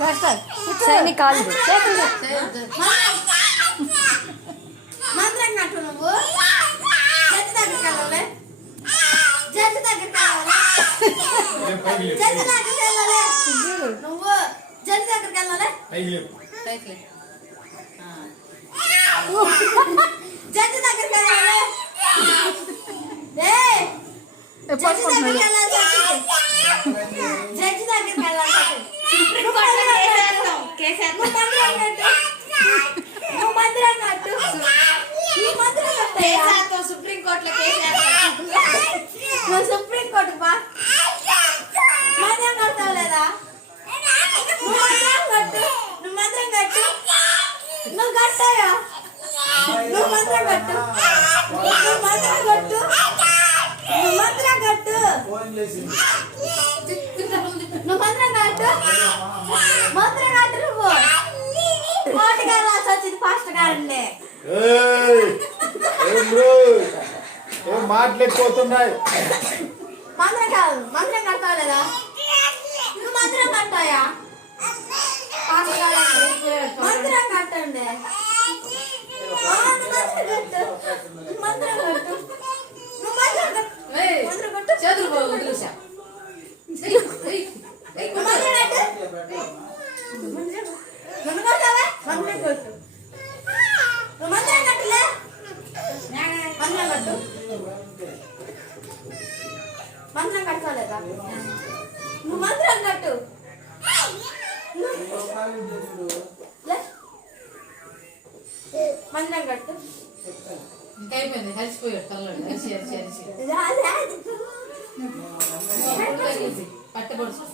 సరే నీ కాలు మంత్రం కట్టు నువ్వు జడ్జి దగ్గరికి వెళ్ళాలి జడ్జి దగ్గరికి వెళ్ళాలి జడ్జి దగ్గరికి వెళ్ళాలి నువ్వు జడ్జి దగ్గరికి వెళ్ళాలి జడ్జి దగ్గరికి వెళ్ళాలి జడ్జి దగ్గరికి వెళ్ళాలి జడ్జి దగ్గరికి వెళ్ళాలి నువ్వు మందిరం కట్టు సుప్రీంకోర్టులో నువ్వు సుప్రీంకోర్టుకు బా మందిరం కడతావు లేదా నువ్వు మందిరం కట్టు నువ్వు మందిరం కట్టు నువ్వు కట్టాయా నువ్వు మందిరం కట్టు నువ్వు మందిరం కట్టు నువ్వు మందిరం కట్టు నువ్వు మందిరం కట్టు మందిరం కట్టు నువ్వు కోటిగా రాసి వచ్చింది ఫాస్ట్ గారండి మాట్లాడిపోతున్నాయి మందిరం కాదు మందిరం కడతావు లేదా నువ్వు మందిరం కట్టాయా మందిరం కట్టండి మందిరం కట్టు నువ్వు మందిరం కట్టు మందిరం కట్టు చేతులు వదిలేసా మందిరం కట్టు నువ్వు కట్టావా మందిరం కట్టు నువ్వు మందిరం కట్టలే మందిరం కట్టు మందిరం కట్టుకోలేదా నువ్వు మందిరం కట్టు మందిరం కట్టు ఇంకైపోయింది కలిసిపోయాడు తల్లాడు అరిసి అరిసి అరిసి పట్టబడుచు